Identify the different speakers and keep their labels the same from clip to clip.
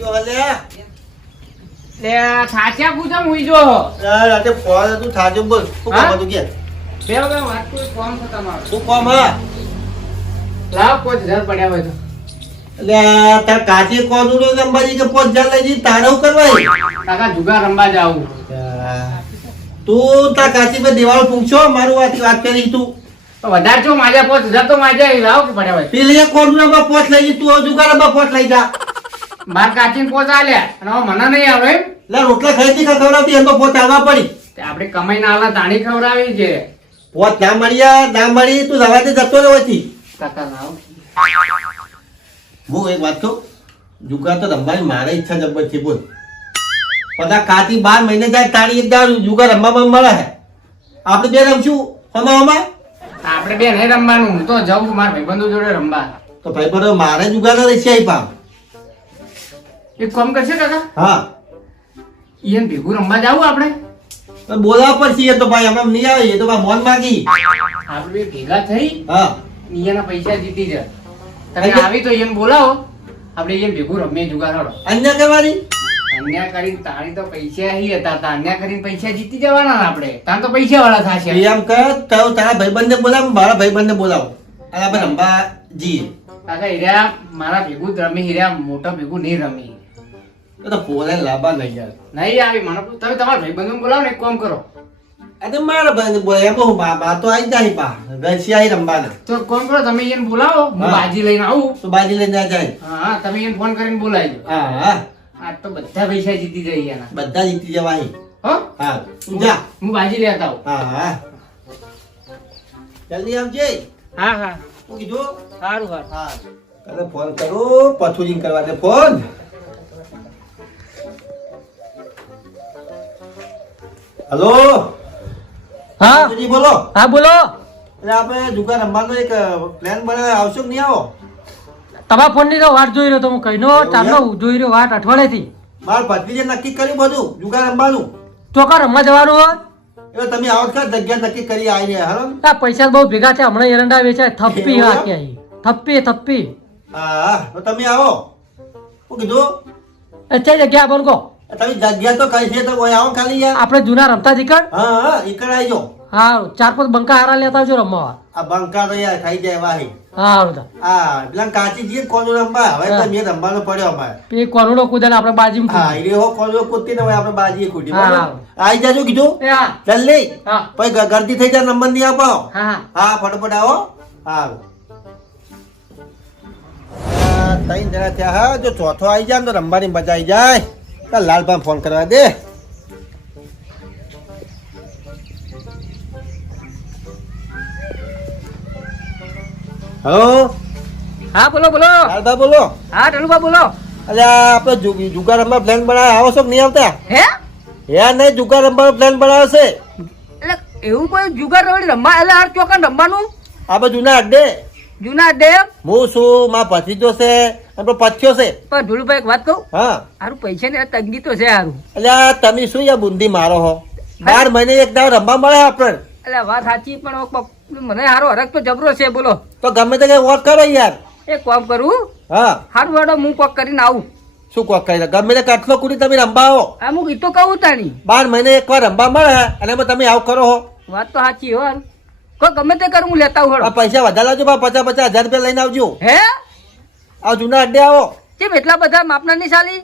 Speaker 1: જો હલે
Speaker 2: લે થાચ્યા પૂછા મુઈ જો.
Speaker 1: રાતે ફોન હતું થાજો બોલ. શું કામ હતું કે?
Speaker 2: બે વગર વાત કોઈ કોમ છે તમારું?
Speaker 1: શું કામ હા
Speaker 2: લાવ કોઈ હજાર પડ્યા હોય તો.
Speaker 1: તાર કાચે કોણ ઉડ્યો અંબાજી કે પોત જા લઈ જઈ તારે હું
Speaker 2: કાકા જુગાર રમવા જાવું
Speaker 1: તું તાર કાચી પર દિવાળ પૂછો મારું વાત વાત કરી તું.
Speaker 2: વધારે છો માજા પોચ હજાર તો માજા લાવ કે પડ્યા હોય.
Speaker 1: પેલી એક કોર્નરમાં પોત લઈ તું જુગારમાં પોત લઈ જા.
Speaker 2: બાર કાચીને પોચ આલ્યા. અને હવે મને નહીં આવે એમ.
Speaker 1: એટલે રોટલા ખાઈતી ખવડાવતી એમ તો પોત આવવા પડી.
Speaker 2: તે આપણે કમાઈને આલા તાણી ખવડાવી છે.
Speaker 1: પોત ના મળ્યા ના મળી તું દવાથી જતો રહ્યો હતી
Speaker 2: કાકા
Speaker 1: હું એક વાત કહું? જુગાર તો રમવાની મારે ઈચ્છા જબ્બર છે બોલ. બધા કાતી બાર મહિને જાય તારી એક દાડ જુગાર રમવામાં મળે છે. આપણે બે રમશું? હમા
Speaker 2: આપણે બે નહીં રમવાનું. હું તો જાઉં મારા ભાઈબંધો જોડે રમવા.
Speaker 1: તો ભાઈ બરોબર મારે જુગાર રહેશે અહીં પામ
Speaker 2: એક કામ કરશે કાકા?
Speaker 1: હા.
Speaker 2: ઈયન ભેગું રમવા જાવું આપણે?
Speaker 1: બોલાવ પડશે તો ભાઈ અમે નહીં આવે એ તો ભાઈ મોન માગી.
Speaker 2: આપણે ભેગા થઈ
Speaker 1: હા.
Speaker 2: ઈયના પૈસા જીતી જાય તમે આવી તો ઈયન બોલાવો. આપણે ઈયન ભેગું રમીએ જુગાર
Speaker 1: અન્ય કરવાની?
Speaker 2: અન્યા કરીને તારી તો પૈસા હી હતા તા અન્યા કરીને પૈસા જીતી જવાના ને આપણે. તાર તો પૈસા વાળા થાશે
Speaker 1: એમ કર તો તારા ભાઈબંધને બોલાવ મારા ભાઈબંધને બોલાવો. અને આપણે રમવા જઈએ.
Speaker 2: કાકા હીરા મારા ભેગું જ રમી હીરા મોટા ભેગું નહીં રમી.
Speaker 1: તો તો પોલે લાંબા નહીં યાર
Speaker 2: નહીં આવી મને તમે તમારા ભાઈબંધો બોલાવો ને એક કામ કરો.
Speaker 1: આ મારા ભાઈને બોલાય એમ હું બા બા તો આવી જાય પા ઘરથી આવી રમવાના.
Speaker 2: તો એક કરો તમે ઈયન બોલાવો હું બાજી લઈને આવું.
Speaker 1: તો બાજી લઈને ના જાય.
Speaker 2: હા હા તમે ઈયન ફોન કરીને બોલાવજો
Speaker 1: હા હા.
Speaker 2: આ તો બધા પૈસા જીતી જાય
Speaker 1: બધા જીતી જવાય.
Speaker 2: હો?
Speaker 1: હા તું જા.
Speaker 2: હું બાજી લેતા આવું.
Speaker 1: હા હા. જલ્દી આવજે.
Speaker 2: હા હા.
Speaker 1: હું કીધું?
Speaker 2: સારું
Speaker 1: હા. તને ફોન કરો પથુજી કરવા દે ફોન. હલો?
Speaker 3: હા?
Speaker 1: બોલો.
Speaker 3: હા બોલો.
Speaker 1: એટલે આપણે જુગાર રમવાનો એક પ્લાન બનાવે આવશો કે નહીં આવો?
Speaker 3: તમારા ફોનની તો વાટ જોઈ રહ્યો તો હું કહીનો. ચાલો જોઈ રહ્યો વાટ અઠવાડિયેથી.
Speaker 1: મારા ભત્રીજે નક્કી કર્યું બધું જુગાર રમવાનું
Speaker 3: ચોકા રમવા જવાનું હોય?
Speaker 1: એટલે તમે આવો ખરા જગ્યા નક્કી કરી આવી રહ્યા હરો
Speaker 3: આ પૈસા બહુ ભેગા છે હમણાં એરંડા વેચાય. થપ્પી હા? કે થપ્પી થપ્પી.
Speaker 1: હા તો તમે આવો. હું કીધું?
Speaker 3: એ છે જગ્યા બોલ કહો.
Speaker 1: તમે જગ્યા તો કઈ છે તો કોઈ આવો ખાલી યાર.
Speaker 3: આપણે જૂના રમતા જીકડ
Speaker 1: હા હા ઈકડ આવજો
Speaker 3: હા ચાર પાંચ બંકા હારા લેતા આવજો રમવા.
Speaker 1: આ બંકા તો યાર ખાઈ જાય વાહી.
Speaker 3: હા
Speaker 1: હા પેલા કાચી જીએ કોનો રમવા? હવે તો મેં રમવાનો પડ્યો અમારે.
Speaker 3: પેલી કોનુડો કૂદે આપણે બાજી
Speaker 1: હા એ હો કોનો કૂદતી ને હવે આપણે બાજી કૂદી
Speaker 3: હા?
Speaker 1: આવી જાજો કીધું?
Speaker 3: હા.
Speaker 1: જલ્દી
Speaker 3: હા.
Speaker 1: પછી ગરદી થઈ જાય નંબર નહીં આપો.
Speaker 3: હા હા.
Speaker 1: હા આવો. હા ત્રણ જણા થયા. હા જો ચોથો આવી જાય તો રમવાની મજા આવી જાય. ચાલ લાલભાઈ ફોન કરવા દે. હલો?
Speaker 3: હા બોલો બોલો.
Speaker 1: લાલભાઈ બોલો.
Speaker 3: હા ટલુભા બોલો.
Speaker 1: અરે આપણે જુગાર રમવા પ્લાન બનાવે આવો છો નહીં આવતા?
Speaker 3: હે?
Speaker 1: હે નહીં જુગાર રમવાનો પ્લાન બનાવે છે?
Speaker 3: એટલે એવું કોઈ જુગાર રમવા એટલે આ ચોકા રમવાનું?
Speaker 1: આપણે જૂના અડ્ડે
Speaker 3: જૂના અડ્ડે
Speaker 1: હું છું મારા ભત્રીજો છે. આપણો પથ્યો છે.
Speaker 3: પણ ધુલુભાઈ એક વાત કહું?
Speaker 1: હા.
Speaker 3: સારું પૈસા ને તંગી તો છે સારું
Speaker 1: એટલે તમે શું યા બુંદી મારો હો? બાર મહિને એક દાવ રમવા મળે આપણે
Speaker 3: એટલે વાત સાચી પણ મને હારો હરક તો જબરો છે બોલો.
Speaker 1: તો ગમે તે કઈ વોટ કરો યાર.
Speaker 3: એ કોમ કરું
Speaker 1: હા.
Speaker 3: હારું વાડો હું કોક કરીને આવું.
Speaker 1: શું કોક કરી ગમે તે કાટલો કુડી તમે આવો
Speaker 3: આ હું ગીતો કહું તાણી.
Speaker 1: બાર મહિને એક વાર રમવા મળે અને એમાં તમે આવું કરો હો.
Speaker 3: વાત તો સાચી હો હારું. કોઈ ગમે તે કરું હું લેતા આવું
Speaker 1: પૈસા વધારે લાવજો પચાસ પચાસ હજાર રૂપિયા લઈને આવજો.
Speaker 3: હે?
Speaker 1: આ જૂના અડ્ડે આવો.
Speaker 3: કેમ એટલા બધા માપના નહીં ચાલી?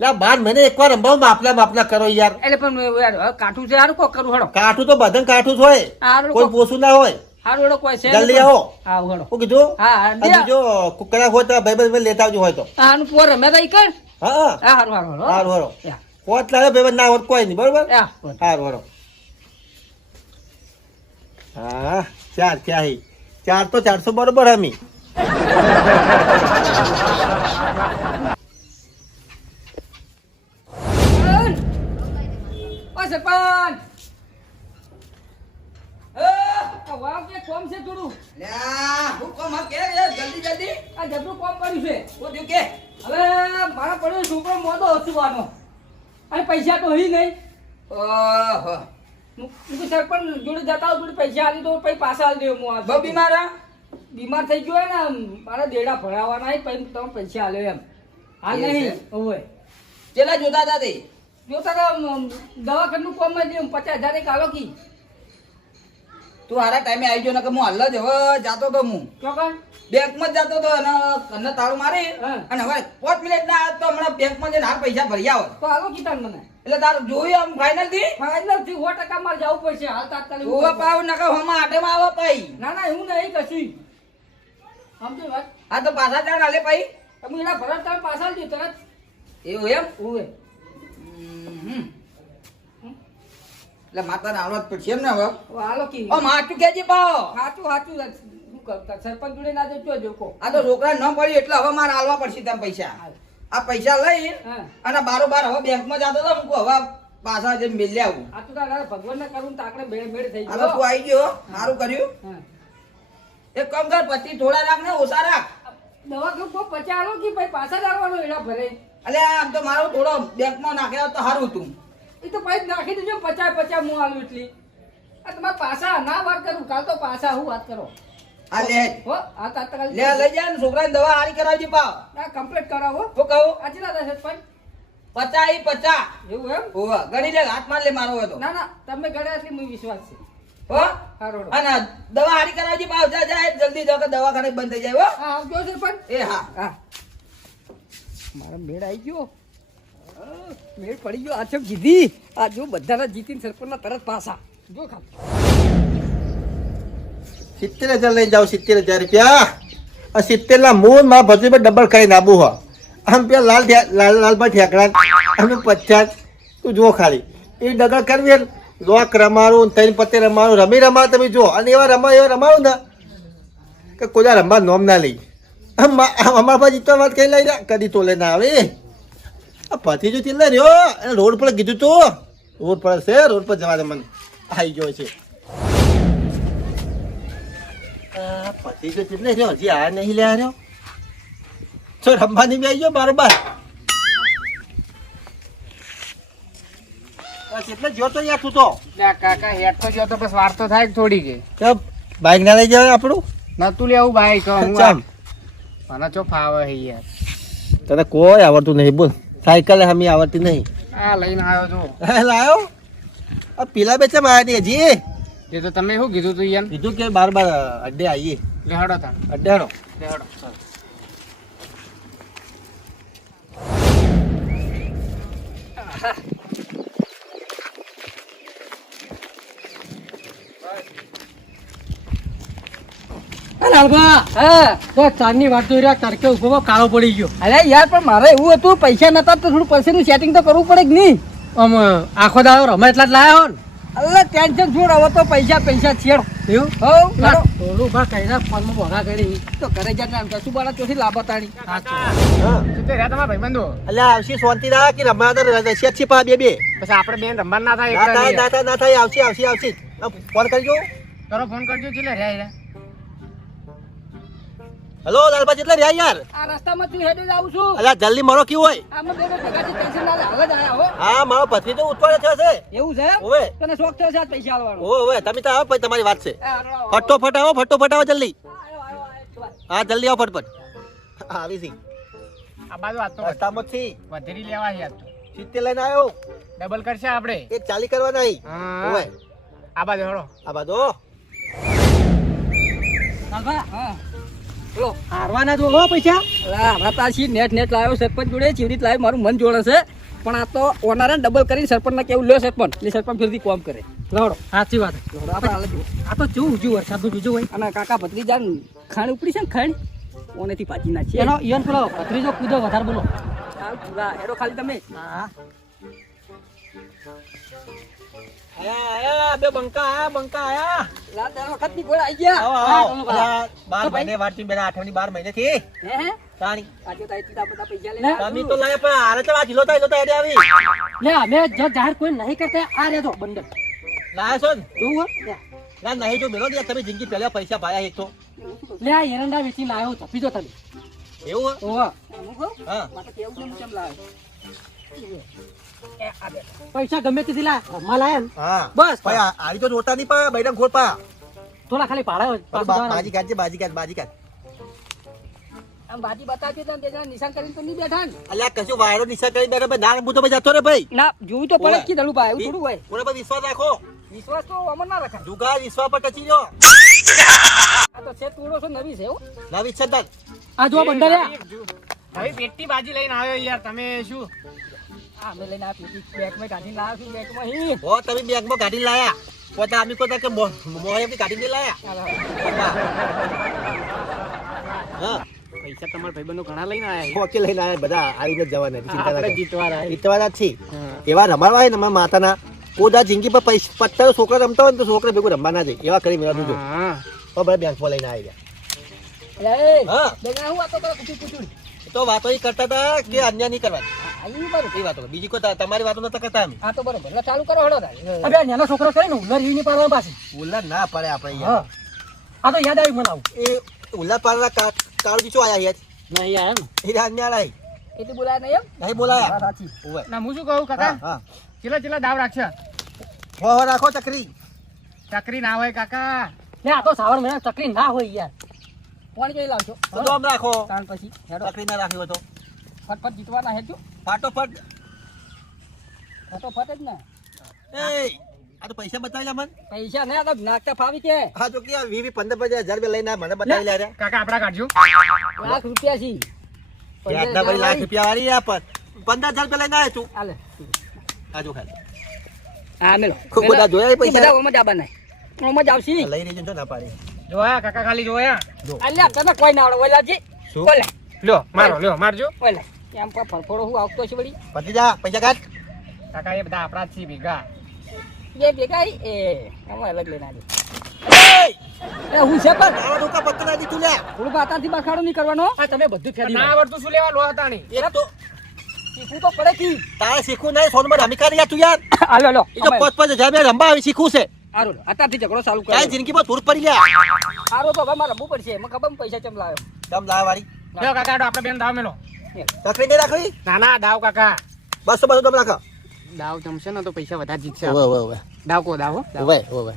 Speaker 1: એટલે બાર મહિને એક વાર માપલા માપલા કરો યાર.
Speaker 3: એટલે પણ યાર કાઠું છે હારું કોક કરું હળો.
Speaker 1: કાઠું તો બધાને કાઠું જ હોય. કોઈ પોસું ના હોય.
Speaker 3: હારું હળો કોઈ છે
Speaker 1: જલ્દી આવો.
Speaker 3: આવું હળો.
Speaker 1: શું કીધું
Speaker 3: હા હા
Speaker 1: અને
Speaker 3: દે.
Speaker 1: જો કુકડા હોય તો ભાઈ ભાઈ લેતા આવજો હોય તો.
Speaker 3: હાનું પોર રમે તો કર.
Speaker 1: હા હા.
Speaker 3: હારું હારું હળો.
Speaker 1: સારું હારો.
Speaker 3: યા,
Speaker 1: પોત લાવે ભાઈ ના હોત કોઈ નહીં બરોબર? હારો. હા ચાર ચાર ચાર તો ચારસો બરોબર હમી.
Speaker 3: પૈસા તો હી નહીં.
Speaker 4: ઓહો.
Speaker 3: હું સરપંચ જોડે જતા હોઉં પૈસા આલી તો પછી પાછા આલી દઉં હું આ
Speaker 4: બીમાર
Speaker 3: બીમાર થઈ ગયો હોય ને મારા દેડા ભરાવાના હોય પછી તમે પૈસા આલ્યો એમ. હાલ નહીં હોય
Speaker 4: કેટલા જોતા હતા તે?
Speaker 3: જોતા હતા દવાખાનું કોમમાં દે પચાસ હજાર એક આલો કી.
Speaker 4: તું હારા ટાઈમે આવી ગયો ને કે હું હાલ જ હવે જાતો તો હું. બેંકમાં જ જાતો તો અને ઘરને તારું મારી.
Speaker 3: હા.
Speaker 4: અને હવે પાંચ મિનિટ ના તો હમણાં બેંકમાં જઈને હાર પૈસા ભરી આવો.
Speaker 3: તો હાલો કીધા મને.
Speaker 4: એટલે તારું જોયું આમ
Speaker 3: ફાઇનલથી ફાઇનલથી સો ટકા મારે જવું પડશે. હાલ તાત્કાલિક
Speaker 4: હોવા પાવ નકા હમણાં આટેમાં આવો પાઈ.
Speaker 3: ના ના એવું નહીં કશું. સમજો વાત?
Speaker 4: આ તો પાછા ત્યાં હાલે પાઈ
Speaker 3: તમે એના ભરત તમે પાછા જ તરત.
Speaker 4: એવું એમ?
Speaker 3: હું
Speaker 4: એટલે એટલે માતાને આવડત પડશે એમ ને હવે?
Speaker 3: હાલો કી.
Speaker 4: ઓ માથું કેજી પાવ
Speaker 3: શું કરતા સરપંચ જોડે ના જતો જોકો
Speaker 4: આ તો છોકરા ન પડી એટલે હવે મારે હાલવા પડશે તમે પૈસા. આ પૈસા લઈ અને બારોબાર હવે બેંકમાં જતો તો મૂકું હવે પાછા જે મેલ્યા આવું.
Speaker 3: આ તો ભગવાન ને કરું તો આપણે મેળ મેળ થઈ
Speaker 4: ગયો. તું આવી ગયો સારું કર્યું. એક કામ કર પછી થોડા રાખ ને ઓછા રાખ.
Speaker 3: દવા કેવું કોઈ પચાલો કે ભાઈ પાછા જ આવવાનો એના ભરે
Speaker 4: અલે આમ તો મારો થોડો બેંકમાં નાખ્યો હોત તો સારું તું
Speaker 3: એ તો પછી નાખી દેજો પચાસ પચાસ હું આલું એટલી. આ તમારે પાછા ના વાત કરું કાલ તો પાછા હું વાત કરો.
Speaker 4: આ લે.
Speaker 3: હો આ તાત્કાલિક
Speaker 4: લે લઈ જા ને છોકરાને દવા હારી કરાવજે પાવ
Speaker 3: ના કમ્પ્લીટ કરાવો
Speaker 4: હું. કહું?
Speaker 3: આજે ના થશે પણ
Speaker 4: પચા ઈ પચા
Speaker 3: એવું એમ?
Speaker 4: હોવા ગણી લે હાથ માર લે મારો હોય તો.
Speaker 3: ના ના તમે ગણ્યા એટલે મને વિશ્વાસ છે.
Speaker 4: હો? અને દવા હારી કરાવજે પાવ જા જા જલ્દી જાવ કે દવાખાને બંધ થઈ જાય હો.
Speaker 3: હા આવજો છે પણ.
Speaker 4: એ હા.
Speaker 3: હા. મારો મેળ આવી ગયો. હા, મેળ પડી ગયો. આ ચમ જીધી આ જો બધાના જીતીને સરપંચના તરત પાસા જો ખા
Speaker 1: સિત્તેર હજાર લઈને જાઓ સિત્તેર હજાર રૂપિયા. આ સિત્તેર ના મૂળમાં ભજુ પર ડબલ ખાઈ નાબુ હો. આમ પેલા લાલ લાલ લાલભાઈ ઠેકડા. અમે પચાસ તું જુઓ ખાલી. એ ડગલ કરવી લોક રમાડું ત્રણ પત્તે રમાડું રમી રમા તમે જુઓ. અને એવા રમા, એવા રમાડું ને કે કોઈ રમવા નોમ ના લઈ. અમારા પાસે જીતવા વાત કઈ લઈ કદી તોલે ના આવે. પતિ જો ચિલ્લા રહ્યો. અને રોડ પર કીધું તો. રોડ પર છે, રોડ પર જવા દે મને. આવી ગયો છે. પતિ જો ચિલ્લા રહ્યો. હજી આ નહીં લે રહ્યો તો રમવાની બી આવી ગયો બારોબાર. આ ચિલ્લા જો તો યાર તું તો
Speaker 2: કાકા હેઠ તો જો તો બસ વાર તો થાય થોડી કે
Speaker 1: કેમ બાઈક ના લઈ જાય આપણું?
Speaker 2: નતું લેવું બાઈક હું
Speaker 1: ચમ
Speaker 2: મને ચો ફાવે હે યાર.
Speaker 1: તને કોઈ આવડતું નહીં બોલ. સાયકલ હમી આવડતી નહીં.
Speaker 2: આ લઈને આવ્યો છું.
Speaker 1: હે, લાયો? આ પીલા બે ચમ આયા નહીં હજી.
Speaker 2: એ તો તમે શું કીધું તું યાર?
Speaker 1: કીધું કે બાર બાર અડ્ડે આવીએ
Speaker 2: લે હડો તાણ.
Speaker 1: અડ્ડે હેડો
Speaker 2: લે હડો ચાલ.
Speaker 3: હા
Speaker 5: ચાંદની વાત જોઈ રહ્યા તડકે ઊભો કાળો પડી ગયો.
Speaker 3: અરે યાર પણ મારે એવું હતું પૈસા નતા તો થોડું પૈસાનું સેટિંગ તો કરવું પડે કે નહીં?
Speaker 5: આમ આખો દાડો રમે એટલા જ લાયા હો ને
Speaker 3: અલ્લા ટેન્શન છોડ હવે તો પૈસા પૈસા છેડ
Speaker 5: એવું?
Speaker 3: હો લાડો.
Speaker 5: બા કઈ ફોનમાં બોલા કરી.
Speaker 3: તો ઘરે જાય આમ કશું બાળા ચોથી લાભ તાણી
Speaker 1: હા.
Speaker 2: રહ્યા તમારા ભાઈબંધો?
Speaker 1: અલ્યા આવશે શાંતિ રાખ કે રમવા તો છે. પા બે બે.
Speaker 2: પછી આપણે બેન રમવા ના થાય
Speaker 1: ના થાય ના થાય આવશે આવશે આવશે. ફોન કરજો.
Speaker 2: કરો ફોન કરજો ચીલે રહ્યા રહ્યા
Speaker 1: હલો લાલબા જેટલા રહ્યા યાર?
Speaker 3: આ રસ્તામાં તું હેડે જ આવું છું.
Speaker 1: અલા જલ્દી મળો કેવું હોય?
Speaker 3: આમાં બે બે ભેગાથી ટેન્શન ના હાલ જ આયા હો.
Speaker 1: હા મારો પતિ તો ઉત્પન્ન થયો છે.
Speaker 3: એવું છે
Speaker 1: ઓવે.
Speaker 3: તને શોખ થયો છે આ પૈસા આલવાનો?
Speaker 1: ઓ ઓવે તમે તો આવો પછી તમારી વાત છે.
Speaker 3: ફટો હાલો, આવો.
Speaker 1: ફટોફટ આવો ફટોફટ આવો જલ્દી.
Speaker 3: આયો, આયો, આયો.
Speaker 1: હા જલ્દી આવો ફટફટ. આવી સી
Speaker 2: આ બાજુ વાત તો
Speaker 1: રસ્તામાં થી છી.
Speaker 2: વધેરી લેવા યાર
Speaker 1: સિત્તેર લઈને આવ્યો.
Speaker 2: ડબલ કરશે આપણે?
Speaker 1: એક ચાલી કરવા નહીં
Speaker 2: હા.
Speaker 1: ઓવે.
Speaker 2: આ બાજુ હળો.
Speaker 1: આ બાજુ
Speaker 5: હારવાના તો હો પૈસા?
Speaker 3: હમણાં તારથી નેટ નેટ લાવ્યો સરપંચ જોડે ચીવડીત લાવ્યો મારું મન જોડે છે. પણ આ તો ઓનારે ડબલ કરીને સરપંચના કેવું લ્યો સરપંચ. એટલે સરપંચ ફરીથી કોમ કરે. લડો
Speaker 5: સાચી વાત.
Speaker 3: જ.
Speaker 5: આ તો જોવું જો વરસાદનું બીજું હોય.
Speaker 3: અને કાકા ભત્રીજા ખાણ ઉપડી છે ને ખાણ? ઓનેથી પાછી નાખીએ
Speaker 5: એનો ઈવન પેલો ભત્રીજો કૂદો વધારે બોલો.
Speaker 3: હેરો ખાલી તમે.
Speaker 5: હા.
Speaker 1: બે બંકા આયા બંકા આયા.
Speaker 3: લા દર વખતની ગોળ આઈ ગયા.
Speaker 1: આવો. અલ્યા, બાર મહિને વાંચી બેના આઠમની બાર મહિને થી
Speaker 3: હે હે?
Speaker 1: તાણી.
Speaker 3: આજે તારી તીધા બધા પૈસા
Speaker 5: લે.
Speaker 1: તમે તો લાયા પણ હારે તો આ થાય તો એડી આવી.
Speaker 5: લે અમે જો જાહેર કોઈ નહીં કરતા. આ રેજો બંડલ
Speaker 1: લાયા છો ને?
Speaker 5: જોવું હો? લે.
Speaker 1: ના નહીં જો મેળો ને તમે જિંદગી પહેલા પૈસા ભાયા એક તો.
Speaker 5: લે આ એરંડા વેચી લાયો તો. પીજો તમે.
Speaker 1: એવું હે?
Speaker 5: ઓહો.
Speaker 3: હું. કહું
Speaker 1: હા
Speaker 3: માટે કેવું કેમ કેમ લાવે?
Speaker 5: પૈસા ગમે તે દિલા રમવા લાયા ને
Speaker 1: હા.
Speaker 5: બસ.
Speaker 1: આવી તો જોતા નહીં પા બૈરા ખોર પા.
Speaker 5: થોડા ખાલી પાડા
Speaker 1: બાજી કાઢ બાજી કાઢ.
Speaker 3: આમ બાજી બતાવતી તો બે નિશાન કરીને તો નહીં બેઠા ને?
Speaker 1: અલ્યા કશું વાયરો નિશા કરી બેઠા ભાઈ ના હું તો જતો રે ભાઈ.
Speaker 3: ના જોવું તો પડે જ
Speaker 1: ઓવે.
Speaker 3: કે એવું થોડું હોય.
Speaker 1: કોને પર વિશ્વાસ રાખો.
Speaker 3: વિશ્વાસ તો અમર ના રખાય.
Speaker 1: જુગાર વિશ્વાસ પર ટચી રહ્યો.
Speaker 3: આ તો છે તોડો છો નવી છે
Speaker 1: નવી છે
Speaker 5: આ જો બંડલ્યા
Speaker 2: હવે પેટી બાજી લઈને આવ્યો યાર તમે શું?
Speaker 3: અમે લઈને આ બેગમાં કાઢીને લાવ્યો બેગમાં હી.
Speaker 1: હો તમે બેગમાં ગાડી લાયા? પોતા આમી કોતા કે મોહ એમની લાયા? હા.
Speaker 2: પૈસા તમારા ભાઈબંધો ઘણા લઈને આવ્યા
Speaker 1: હોકે લઈને આયા બધા આવીને જ જવાના ચિંતા ના
Speaker 2: જીતવાના
Speaker 1: જીતવાના છે એવા રમાડવા માતાના કોદા જિંદગી પર પૈસા પત્તા છોકરા રમતા હોય ને તો છોકરા ભેગું રમવા ના જાય એવા કરી દીધું તો બધા બેંકમાં લઈને આવી ગયા. તો વાતો કરતા હતા કે અન્ય નહીં કરવાની? બીજી કોઈ તમારી વાતો નતા કરતા અમે.
Speaker 3: હા તો બરોબર. એટલે ચાલુ કરો હળો
Speaker 5: અબે આ નાનો છોકરો કરીને ઉલ્લર ઈની પાડવા પાછી.
Speaker 1: ઉલ્લા ના પડે આપણે યાર
Speaker 5: આ તો યાદ આવી મને આવું.
Speaker 1: એ ઉલ્લા પાડના કાળજી શું આયા યાર.
Speaker 5: નહીં આયા ને
Speaker 1: એ રાત ન્યા લાઈ
Speaker 3: એટલી બોલાય નહીં એમ?
Speaker 1: નહીં બોલાયા.
Speaker 3: સાચી.
Speaker 2: ના હું શું કહું કાકા?
Speaker 1: હા
Speaker 2: ચેલા ચેલા દાવ રાખશે?
Speaker 1: હો હો રાખો ચકરી.
Speaker 2: ચકરી ના હોય કાકા.
Speaker 5: લે આ તો શ્રાવણ મહિના ચકરી ના હોય યાર.
Speaker 3: કોણ કઈ લાવજો?
Speaker 1: તો રાખો.
Speaker 3: તાણ પછી
Speaker 1: ચકરી ના રાખ્યો તો.
Speaker 3: ફટફટ જીતવાના હેડજો
Speaker 1: ફાટોફટ.
Speaker 3: ફાટોફટ જ ને.
Speaker 1: એ આ તો પૈસા બતાવી મન.
Speaker 3: પૈસા ને આ તો નાખતા ફાવી કે?
Speaker 1: હા તો કે વી વી પંદર પંદર હજાર રૂપિયા લઈને મને બતાવી લે રે.
Speaker 2: કાકા આપડા કાઢજો.
Speaker 3: લાખ રૂપિયા છી.
Speaker 1: યાદના ભાઈ લાખ રૂપિયા વાળી આ પર પંદર હજાર રૂપિયા લઈને આવ્યો તું.
Speaker 3: હાલે.
Speaker 1: આ જો ખાલી.
Speaker 3: હા મેલો.
Speaker 1: ખૂબ બધા જોયા પૈસા?
Speaker 3: બધા ઓમાં જાબા આવવાના ઓમાં જ આવશે
Speaker 1: લઈ રહી જો ના પાડી.
Speaker 2: જોયા કાકા ખાલી જોયા.
Speaker 3: અલ્યા તને કોઈ ના આવડે ઓલાજી.
Speaker 1: શું?
Speaker 3: બોલે
Speaker 2: લ્યો મારો લ્યો મારજો.
Speaker 3: ઓલે. એમ પણ ફરફોડો હું આવતો છે વળી?
Speaker 1: પતી જા પૈસા કાઢ.
Speaker 2: કાકા એ બધા આપણા છે ભેગા.
Speaker 3: એ ભેગા એ હું અલગ લઈને આવી.
Speaker 1: એ
Speaker 3: હું છે પણ?
Speaker 1: તારા ડોકા પત્તા ના દીધું લે.
Speaker 3: થોડું બાતાથી બખાડો નહીં કરવાનો.
Speaker 5: આ તમે બધું ફેરી
Speaker 2: ના આવડતું શું લેવા? લો હતા નહીં
Speaker 1: એક તો
Speaker 3: શીખવું તો પડે કી.
Speaker 1: તારે શીખવું નહીં સોનમાં રમી યાર તું યાર.
Speaker 3: હાલો લો
Speaker 1: એ તો પાંચ પાંચ હજાર રૂપિયા રમવા આવી શીખવું છે.
Speaker 3: હારો અત્યારથી ઝઘડો ચાલુ કરો.
Speaker 1: જિંદગીમાં ધૂળ પડી લે.
Speaker 3: હારો તો હવે મારે રમવું પડશે. એમાં ખબર પૈસા ચમ લાવ્યો?
Speaker 1: તમ લાવવા વાળી.
Speaker 2: લ્યો કાકા તો આપણે બેન દાવ મેલો.
Speaker 1: નહીં રાખવી
Speaker 2: ના ના દાવ કાકા.
Speaker 1: બસો બસો દમ રાખો.
Speaker 2: દાવ જમશે ને તો પૈસા વધારે જીતશે
Speaker 1: ઓવે ઓવે
Speaker 2: દાવ કો દાવ.
Speaker 1: ઓવે ઓવે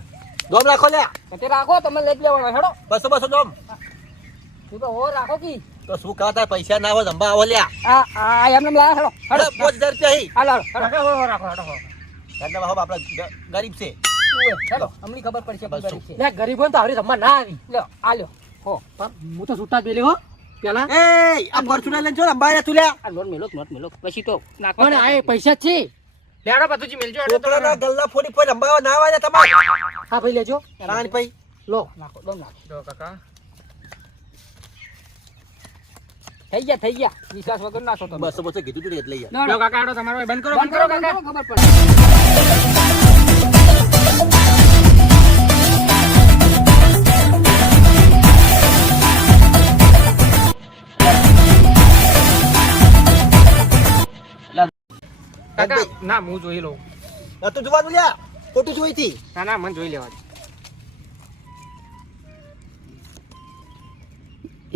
Speaker 1: દોમ રાખો લે
Speaker 3: તે રાખો તમે લઈ લેવાનો હેડો.
Speaker 1: બસો બસો દોમ
Speaker 3: તું તો હો રાખો કી.
Speaker 1: તો શું કહા તાર પૈસા ના હોય જંબા આવો લ્યા.
Speaker 3: આ આ એમને લાવ્યો હેડો. હેડો
Speaker 1: પાંચ હજાર રૂપિયા હી.
Speaker 3: હાલો હાલો
Speaker 2: હો હો રાખો હેડો હો.
Speaker 1: ઘરના બાપ આપણા ગરીબ છે.
Speaker 3: ચાલો હેડો અમને ખબર પડશે
Speaker 1: બસ.
Speaker 3: ગરીબ છે.
Speaker 5: ગરીબ હોય ને તો આવડી રમવા ના આવી.
Speaker 3: લ્યો આ લ્યો હો.
Speaker 5: પણ હું તો છૂટા બેલી હો. પેલા?
Speaker 1: એ આ ફોર્ચ્યુનર લઈને જો રમવા તું લ્યા.
Speaker 3: આ લોન મેલો નોટ મેલો. પછી તો નાખવા
Speaker 5: પણ આ પૈસા છે.
Speaker 2: લેડો બધું મેલજો હેડો તો.
Speaker 1: ગલ્લા ફોડી ફોડી રમવા ના આવે તમારે.
Speaker 5: હા ભાઈ લેજો.
Speaker 1: રાણ ભાઈ.
Speaker 5: લો
Speaker 3: નાખો દમ નાખો.
Speaker 2: જો કાકા.
Speaker 3: થઈ ગયા થઈ ગયા. વિશ્વાસ વગર નાખો તમે.
Speaker 1: બસો બસો કીધું તું એટલે યાર.
Speaker 3: ના,
Speaker 2: કાકા હેડો તમારો બંધ કરો
Speaker 3: બંધ
Speaker 2: કાકા
Speaker 3: કરો ખબર પડે.
Speaker 2: કાકા ના હું જોઈ લઉં.
Speaker 1: તું જોવાનું લ્યા. ખોટું જોઈ હતી
Speaker 2: ના ના મને જોઈ લેવા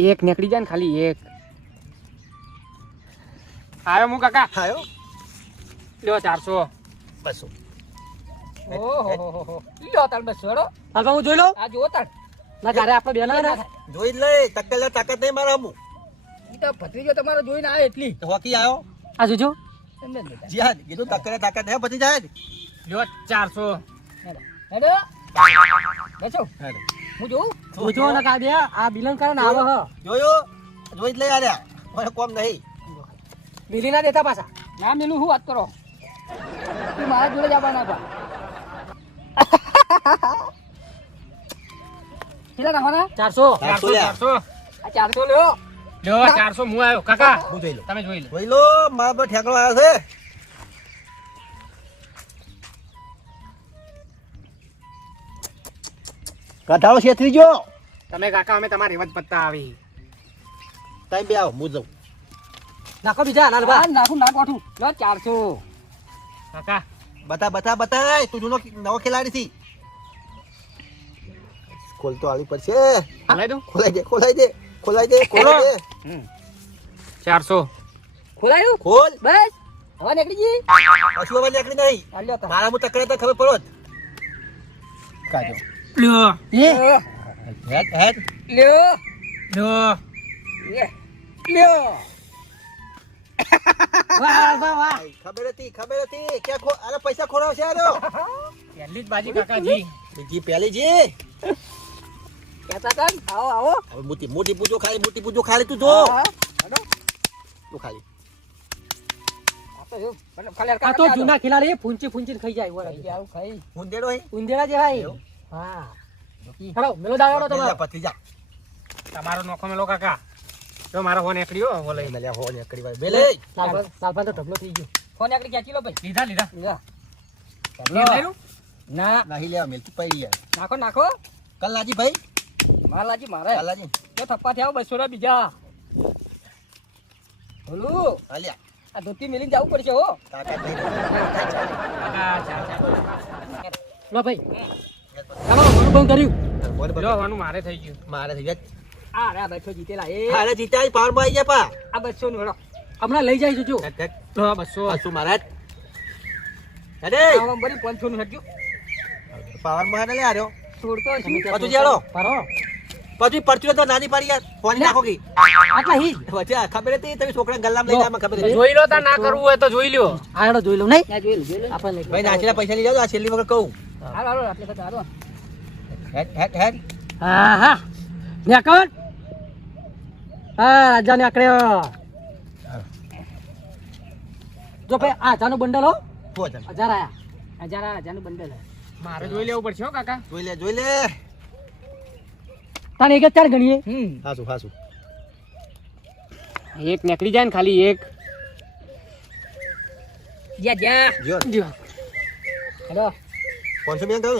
Speaker 2: એક નીકળી જાય ને ખાલી એક. આવ્યો હું કાકા?
Speaker 1: આવ્યો
Speaker 2: લ્યો ચારસો.
Speaker 1: બસો.
Speaker 3: ઓહો હો હો. હો લ્યો તાર બસ હેડો
Speaker 5: હાલવા હું જોઈ લઉં?
Speaker 3: આ જો તાર.
Speaker 5: ના તારે આપણે બેના ને
Speaker 1: જોઈ જ લે તકલ તાકાત નહીં મારા હમું
Speaker 3: ઈ તો ભત્રીજો તમારો જોઈને આવે એટલી.
Speaker 1: હોકી આવ્યો
Speaker 5: આ જોજો.
Speaker 3: જ લેતા.
Speaker 1: જી હા કીધું ટક્કર તાકાત નહીં પછી જાય
Speaker 2: લ્યો ચારસો.
Speaker 3: હેડો. હેડો. બેસો. હું જોઉં?
Speaker 5: જોજો ને કા આ બિલન કરે ને આવે હ.
Speaker 1: જોયો? જોઈ જ લે યાર મને કોમ નહીં.
Speaker 5: બિલી ના દેતા પાછા.
Speaker 3: ના મિલું હું વાત કરો? તું મારા જોડે જ આવવાના હતા. કેટલા નાખવાના?
Speaker 5: ચારસો.
Speaker 1: ચારસો
Speaker 2: ચારસો
Speaker 1: લ્યા.
Speaker 2: ચારસો
Speaker 3: આ ચારસો લ્યો
Speaker 2: લ્યો ચારસો હું આવ્યો. કાકા
Speaker 1: હું જોઈ લઉં.
Speaker 2: તમે જોઈ લો.
Speaker 1: જોઈ લો મારા પર ઠેકડો આવ્યો છે. કઢાળો છેતરી જો
Speaker 2: તમે કાકા અમે તમારી રેવજ પત્તા આવી.
Speaker 1: ટાઈમ બે આવો હું જઉં.
Speaker 5: નાખો બીજા લાલબા
Speaker 3: આ નાખું ના કોઠું લો ચારસો.
Speaker 2: કાકા.
Speaker 1: બતા બતા બતાય તું જૂનો નવો ખેલાડી થી ખોલ તો આવી પડશે. ખોલાઈ દે ખોલાઈ દે ખોલાઈ દે. ખોલાઈ દે
Speaker 2: ચારસો.
Speaker 3: ખોલાયું?
Speaker 1: ખોલ.
Speaker 3: બસ. હવા નીકળી ગઈ?
Speaker 1: કશું હવા નીકળી નહીં.
Speaker 3: આ લ્યો તાર.
Speaker 1: મારા હું તકડે તો ખબર પડો કાજો
Speaker 2: લ્યો.
Speaker 3: લ્યો.
Speaker 1: હેડ હેડ.
Speaker 3: લ્યો.
Speaker 2: લ્યો.
Speaker 3: લ્યો. વાહ વાહ વાહ
Speaker 1: ખબર હતી ખબર હતી. કે અરે પૈસા ખોરાવશે આરો
Speaker 2: પહેલી જ બાજી કાકાજી.
Speaker 1: બીજી પહેલી જી.
Speaker 3: કહેતા હતા આવો આવો.
Speaker 1: હવે મોટી મોટી પૂજો ખાલી મોટી પૂજો ખાલી તું જો. તું ખાલી.
Speaker 3: આ તો એવું, મતલબ ખાલી હરખા
Speaker 5: આ તો
Speaker 3: કરી આલો.
Speaker 5: જૂના ખિલાડી ફૂંચી ફૂંચી ખાઈ જાય
Speaker 3: જાય, આવું ખાઈ.
Speaker 1: હે?
Speaker 5: ઉંદેડા હા. મેલો તમારો.
Speaker 1: પતી જા.
Speaker 2: તમારો નોખો મેલો કાકા. તો મારો ફોન એકડ્યો બોલે
Speaker 1: લઈ. લે હો એકડી ભાઈ બેલે
Speaker 5: લાલભાઈ તો ઢગલો થઈ ગયો.
Speaker 3: ફોન એકડી ક્યાં લો ભાઈ?
Speaker 2: લીધા લીધા. લીધા.
Speaker 3: ના.
Speaker 1: નહીં લેવા મેલ તું પડી લે
Speaker 3: નાખો નાખો.
Speaker 1: કલ્લાજી ભાઈ?
Speaker 3: માલાજી મારે.
Speaker 1: હાલાજી
Speaker 3: તો થપ્પા થયા બસો ના બીજા. બોલું.
Speaker 1: હાલ્યા.
Speaker 3: આ ધોતી મેલીને જવું પડશે હો.
Speaker 1: કાકા ભાઈ
Speaker 5: લો ભાઈ. ચાલો ઘણું બહુ કર્યું.
Speaker 1: બોલ બોલ
Speaker 2: લો વાનું મારે થઈ ગયું.
Speaker 1: મારે થઈ ગયા.
Speaker 3: આ રે આ બસો જીતેલા એ.
Speaker 1: અરે જીતા પાવરમાં આવી ગયા પા.
Speaker 3: આ બસો નું
Speaker 5: હમણાં લઈ જાય જો.
Speaker 2: તો બસો.
Speaker 1: બસુ મારા? અરે
Speaker 3: પાંચસો નું હેડજો.
Speaker 1: પાવરમાં લે આર્યો
Speaker 3: છોડતો હશે.
Speaker 1: પાછું જેડો પછી પરચું તો નાની પાડી યાર. ફોન નાખો કી
Speaker 5: આટલા હી
Speaker 1: વચ્ચે ખબર હતી તમે છોકરા ગલ્લામ લઈ જાય ખબર
Speaker 2: જોઈ લો તા ના કરવું હોય તો જોઈ લ્યો.
Speaker 5: આ જોઈ લઉં નહીં?
Speaker 3: જોઈ લો,
Speaker 5: આપણે
Speaker 1: ભાઈ નાચેલા પૈસા લઈ જાઓ આ છેલ્લી વખત કહું.
Speaker 3: હાલો હાલો આટલે બધા હાલો.
Speaker 1: હેડ હેડ હેડ.
Speaker 5: હા હા. નેકળ હા રાજા નેકળ્યો જો ભાઈ આ જાનું બંડલ હો. હજાર? આયા.
Speaker 3: હજાર આ હજારનું બંડલ હે.
Speaker 2: મારે જોઈ લેવું પડશે હો કાકા.
Speaker 1: જોઈ લે જોઈ લે.
Speaker 5: તાને એક જ ચાર ગણીએ.
Speaker 3: હમ.
Speaker 1: હાસુ હાસુ
Speaker 2: એક નીકળી જાય ને ખાલી એક.
Speaker 3: જ્યાં જ્યાં.
Speaker 1: જો
Speaker 5: જો
Speaker 3: હેલો.
Speaker 1: પાંચસો બેન ચાર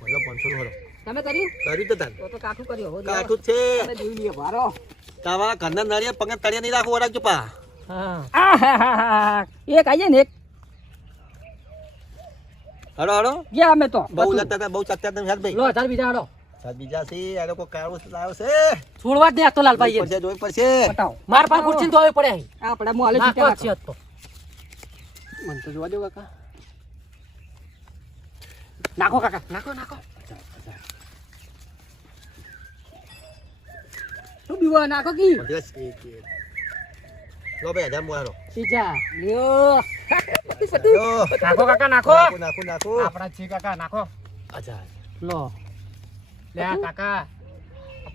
Speaker 1: બોલો પાંચસો નું હરો
Speaker 3: તમે કર્યું?
Speaker 1: કર્યું તો તાન
Speaker 3: તો તો કાઠું કર્યો. હો
Speaker 1: કાઠું છે.
Speaker 3: તમે જોઈ લઈએ વારો.
Speaker 1: તાવા ઘરના નળિયા પગના તળિયા નહીં રાખો વરાગજો પા.
Speaker 5: હા.
Speaker 3: આહાહાહા. એક આઈએ ને એક.
Speaker 1: હરો હરો
Speaker 3: ગયા અમે તો.
Speaker 1: બહુ હતા બહુ હતા યાદ ભાઈ
Speaker 5: લો હજાર બીજા હેડો
Speaker 1: સાહેબ બીજા છે આ લોકો કાળો લાવ્યો છે.
Speaker 5: છોડવા જ દે તો લાલભાઈ
Speaker 1: પડશે જોઈ પડશે.
Speaker 3: બતાવો.
Speaker 5: માર પાસે કુર્સી તો પડે અહીં.
Speaker 3: આપણે હું હાલે
Speaker 5: નાખો છે તો. મન તો જોવા દો કાકા. નાખો કાકા નાખો નાખો.
Speaker 3: શું બીવા નાખો કી?
Speaker 1: લો ભાઈ હજાર મુહારો
Speaker 5: બીજા
Speaker 3: લ્યો
Speaker 2: નાખો કાકા નાખો
Speaker 1: નાખો નાખો
Speaker 2: આપણા છે કાકા નાખો
Speaker 1: અચ્છા
Speaker 5: લો
Speaker 2: લે આ કાકા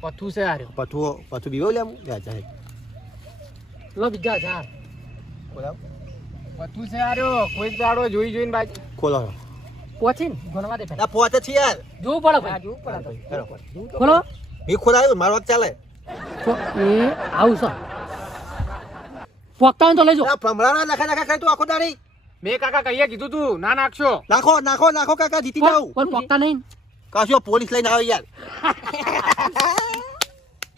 Speaker 2: પથુ છે આર્યો
Speaker 1: પથુ પથુ બીવો લે લે હજાર
Speaker 5: લો બીજા હજાર
Speaker 1: ખોલાવ
Speaker 2: પથુ છે આર્યો કોઈ દાડો જોઈ જોઈને બાજી
Speaker 1: ખોલો
Speaker 5: પહોંચી ને ગણવા દે
Speaker 1: આ પોતે છે યાર
Speaker 5: જોવું પડે ભાઈ
Speaker 3: જોવું પડે તો.
Speaker 1: હેરો
Speaker 5: ખોલો
Speaker 1: મી ખોલાયું મારો વાત ચાલે
Speaker 5: એ આવું છે પોકતા તો લેજો.
Speaker 1: ભમરાના લખા લખા કરી તું આખો દાડી
Speaker 2: મેં કાકા કહીએ કીધું તું ના નાખશો.
Speaker 1: નાખો નાખો નાખો કાકા જીતી જાવ
Speaker 5: પણ પોકતા નહીં.
Speaker 1: કાશો પોલીસ લઈને આવે યાર.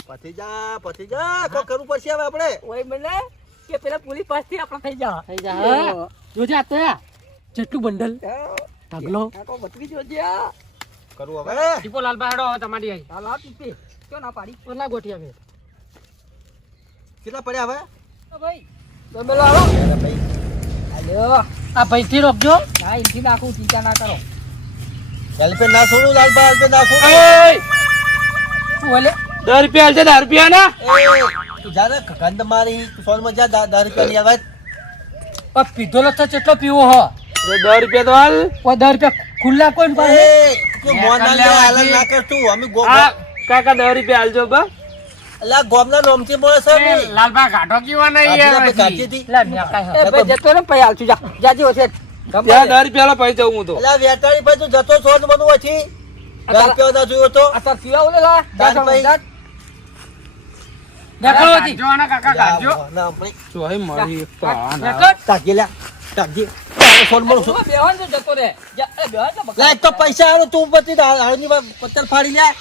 Speaker 1: પછી જા પછી જા કોઈ કરવું પડશે હવે આપણે.
Speaker 3: ઓય મને કે પેલા પોલીસ પાસથી આપણે થઈ જા
Speaker 5: થઈ જા જોજે આ તો જેટલું બંડલ. ઢગલો.
Speaker 3: કાકો બતરી જોજે કરું
Speaker 1: કરવું હવે
Speaker 2: ટીપો લાલ હેડો હવે તમારી આઈ.
Speaker 3: હાલ આ પીપી ક્યો ના પાડી.
Speaker 5: કેટલા ગોઠિયા બે?
Speaker 1: કેટલા પડ્યા હવે?
Speaker 3: ભાઈ તમે
Speaker 5: આ રોકજો.
Speaker 3: ના એમથી નાખું ચિંતા ના કરો.
Speaker 1: હેલ્પે ના છોડું લાલબા હેલ્પે ના છોડું.
Speaker 5: ઓલે
Speaker 2: દસ રૂપિયા હાલશે દસ રૂપિયા ના
Speaker 1: તું જા ગંધ મારી તું સોનમાં જા દસ રૂપિયા ની આવે
Speaker 5: પણ પીધો તો જેટલો પીવો હો?
Speaker 2: દસ રૂપિયા તો હાલ.
Speaker 5: દસ રૂપિયા ખુલ્લા કોઈ પાસે
Speaker 2: કાકા દસ રૂપિયા હાલજો બા
Speaker 1: અલા ગોમના નોમથી બોલે છે.
Speaker 2: લાલબા ગાઢો કેવા નહીં હજી.
Speaker 1: કાચીથી.
Speaker 5: લે મેકાય
Speaker 3: એ ભાઈ જતો ને પછી હાલશું જા. જાજી હોશે
Speaker 2: ત્યાં દસ રૂપિયા પૈ જવું હું તો.
Speaker 1: અલા વેટાળી ભાઈ તું જતો છો ને બધું પછી દસ રૂપિયા ના જોયો તો?
Speaker 3: આ તાર પીવા ઓલે લા? જા
Speaker 1: દાન ભાઈ.
Speaker 3: જા
Speaker 5: નેકળો હતી
Speaker 2: ગાઢો આના કાકા ગાઢો
Speaker 1: ના, આપણે
Speaker 2: ચોહી એક પાન
Speaker 1: લ્યા, તાકી. તારે સોન મળું છું.
Speaker 3: તો જતો રે બેહન તો
Speaker 1: તો પૈસા આલો તું પછી હાળની વાત પત્તર ફાડી લે.